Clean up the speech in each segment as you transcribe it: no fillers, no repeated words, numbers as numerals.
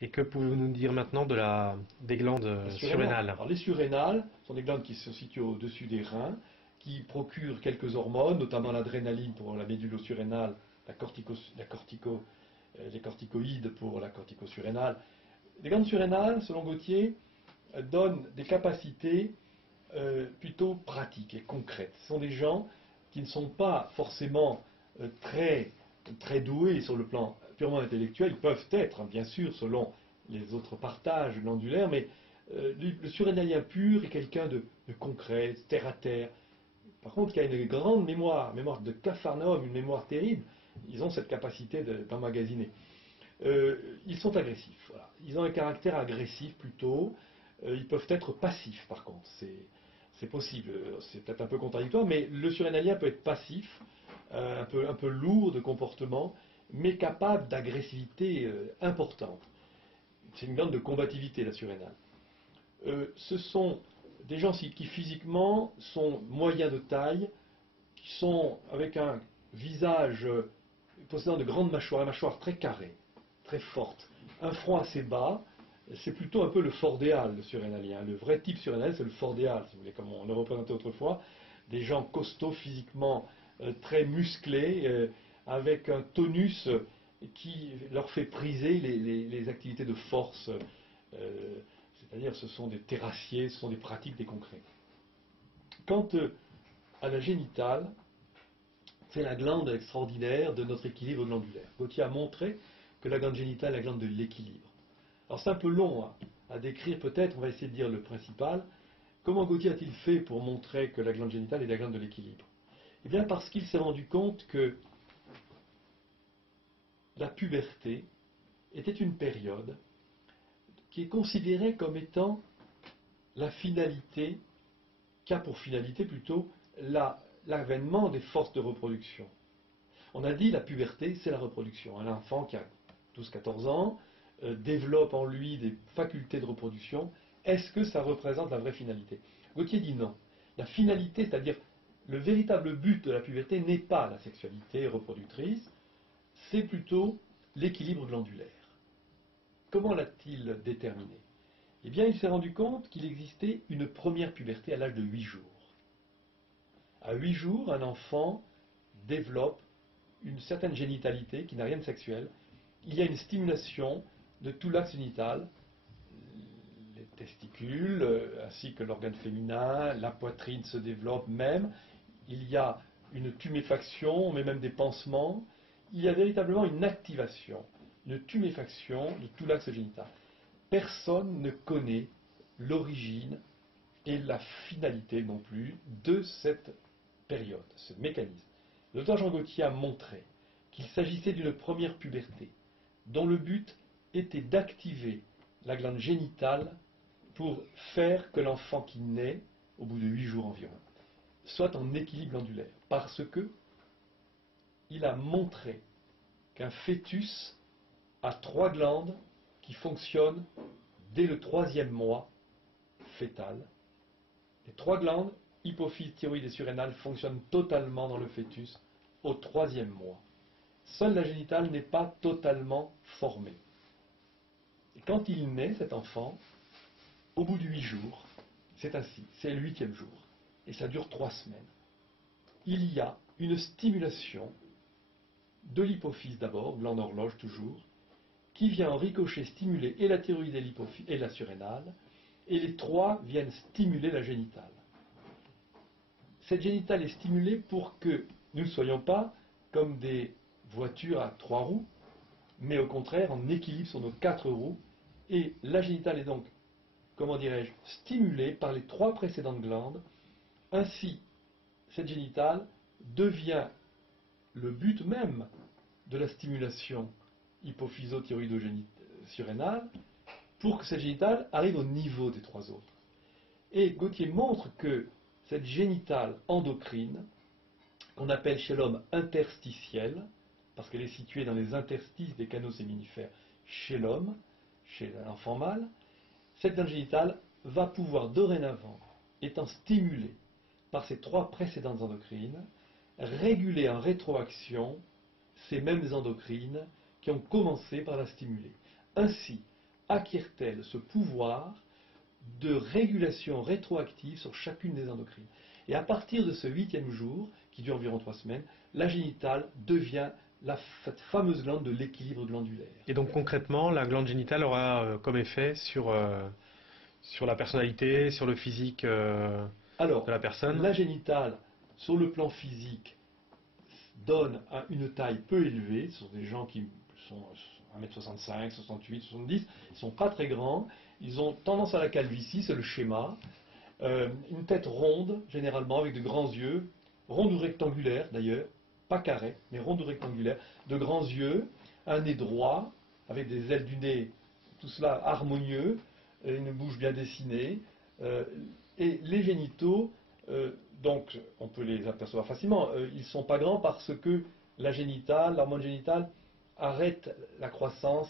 Et que pouvez-vous nous dire maintenant des glandes surrénales? Alors, les surrénales sont des glandes qui se situent au-dessus des reins, qui procurent quelques hormones, notamment l'adrénaline pour la médulo-surrénale, les corticoïdes pour la cortico-surrénale. Les glandes surrénales, selon Gautier, donnent des capacités plutôt pratiques et concrètes. Ce sont des gens qui ne sont pas forcément très doués sur le plan purement intellectuel. Ils peuvent être, bien sûr, selon les autres partages glandulaires, mais le surrénalien pur est quelqu'un de concret, terre à terre. Par contre, qui a une grande mémoire de Capharnaüm, une mémoire terrible. Ils ont cette capacité d'emmagasiner. Ils sont agressifs. Voilà. Ils ont un caractère agressif plutôt. Ils peuvent être passifs, par contre. C'est possible. C'est peut-être un peu contradictoire, mais le surrénalien peut être passif, un peu lourd de comportement, mais capable d'agressivité importante. C'est une glande de combativité, la surrénale. Ce sont des gens qui physiquement sont moyens de taille, qui sont avec un visage possédant de grandes mâchoires, une mâchoire très carrée, très forte, un front assez bas. C'est plutôt un peu le fordéal, le surrénalien. Le vrai type surrénalien, c'est le fordéal, si vous voulez, comme on le représentait autrefois. Des gens costauds physiquement, très musclés, avec un tonus qui leur fait priser les activités de force. C'est-à-dire, ce sont des terrassiers, ce sont des pratiques, des concrets. Quant à la génitale, c'est la glande extraordinaire de notre équilibre glandulaire. Gautier a montré que la glande génitale est la glande de l'équilibre. Alors c'est un peu long à décrire peut-être, on va essayer de dire le principal. Comment Gautier a-t-il fait pour montrer que la glande génitale est la glande de l'équilibre? Eh bien parce qu'il s'est rendu compte que la puberté était une période qui est considérée comme étant la finalité, qui a pour finalité plutôt l'avènement des forces de reproduction. On a dit la puberté, c'est la reproduction. Un enfant qui a 12-14 ans développe en lui des facultés de reproduction. Est-ce que ça représente la vraie finalité? Gautier dit non. La finalité, c'est-à-dire le véritable but de la puberté n'est pas la sexualité reproductrice, c'est plutôt l'équilibre glandulaire. Comment l'a-t-il déterminé? Eh bien, il s'est rendu compte qu'il existait une première puberté à l'âge de 8 jours. À 8 jours, un enfant développe une certaine génitalité qui n'a rien de sexuel. Il y a une stimulation de tout l'axe génital, les testicules, ainsi que l'organe féminin, la poitrine se développe même. Il y a une tuméfaction, on met même des pansements. Il y a véritablement une activation, une tuméfaction de tout l'axe génital. Personne ne connaît l'origine et la finalité non plus de cette période, ce mécanisme. Le docteur Jean Gautier a montré qu'il s'agissait d'une première puberté dont le but était d'activer la glande génitale pour faire que l'enfant qui naît, au bout de 8 jours environ, soit en équilibre glandulaire. Parce que il a montré qu'un fœtus a 3 glandes qui fonctionnent dès le 3e mois fœtal. Les 3 glandes, hypophyse, thyroïde et surrénale, fonctionnent totalement dans le fœtus au 3e mois. Seule la génitale n'est pas totalement formée. Et quand il naît, cet enfant, au bout de 8 jours, c'est ainsi, c'est le 8e jour, et ça dure 3 semaines. Il y a une stimulation de l'hypophyse d'abord, glande horloge toujours, qui vient en ricochet stimuler et la thyroïde et la surrénale, et les 3 viennent stimuler la génitale. Cette génitale est stimulée pour que nous ne soyons pas comme des voitures à 3 roues, mais au contraire en équilibre sur nos 4 roues, et la génitale est donc, comment dirais-je, stimulée par les 3 précédentes glandes. Ainsi, cette génitale devient le but même de la stimulation hypophyso-thyroïdo-surrénale pour que cette génitale arrive au niveau des 3 autres. Et Gautier montre que cette génitale endocrine, qu'on appelle chez l'homme interstitielle, parce qu'elle est située dans les interstices des canaux séminifères chez l'homme, chez l'enfant mâle, cette glande génitale va pouvoir dorénavant, étant stimulée par ces 3 précédentes endocrines, réguler en rétroaction ces mêmes endocrines qui ont commencé par la stimuler. Ainsi, acquiert-elle ce pouvoir de régulation rétroactive sur chacune des endocrines. Et à partir de ce 8e jour, qui dure environ 3 semaines, la génitale devient cette fameuse glande de l'équilibre glandulaire. Et donc concrètement, la glande génitale aura comme effet sur la personnalité, sur le physique Alors, de la personne? la génitale, sur le plan physique, donne une taille peu élevée. Ce sont des gens qui sont 1m65, 68, 70, ils ne sont pas très grands, ils ont tendance à la calvitie, c'est le schéma. Une tête ronde, généralement, avec de grands yeux, ronde ou rectangulaire d'ailleurs, pas carré, mais ronde ou rectangulaire, de grands yeux, un nez droit, avec des ailes du nez, tout cela harmonieux, une bouche bien dessinée, et les génitaux, donc on peut les apercevoir facilement, ils ne sont pas grands parce que la génitale, l'hormone génitale, arrête la croissance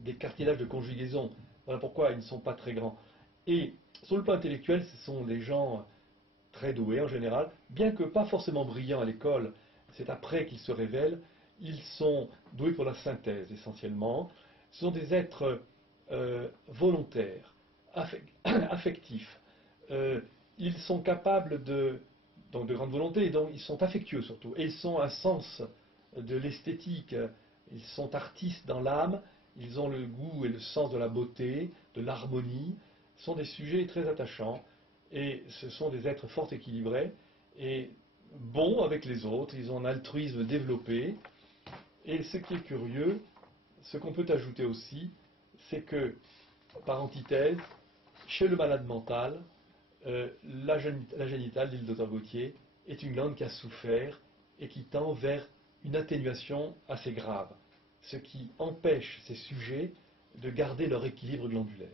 des cartilages de conjugaison. Voilà pourquoi ils ne sont pas très grands. Et sur le plan intellectuel, ce sont des gens très doués en général, bien que pas forcément brillants à l'école, c'est après qu'ils se révèlent, ils sont doués pour la synthèse essentiellement. Ce sont des êtres volontaires, affectifs. Ils sont capables donc de grande volonté, et donc ils sont affectueux surtout. Et ils ont un sens de l'esthétique, ils sont artistes dans l'âme, ils ont le goût et le sens de la beauté, de l'harmonie. Ce sont des sujets très attachants, et ce sont des êtres fort équilibrés, et bons avec les autres, ils ont un altruisme développé. Et ce qui est curieux, ce qu'on peut ajouter aussi, c'est que, par antithèse, chez le malade mental, la génitale, dit le docteur Gauthier, est une glande qui a souffert et qui tend vers une atténuation assez grave, ce qui empêche ces sujets de garder leur équilibre glandulaire.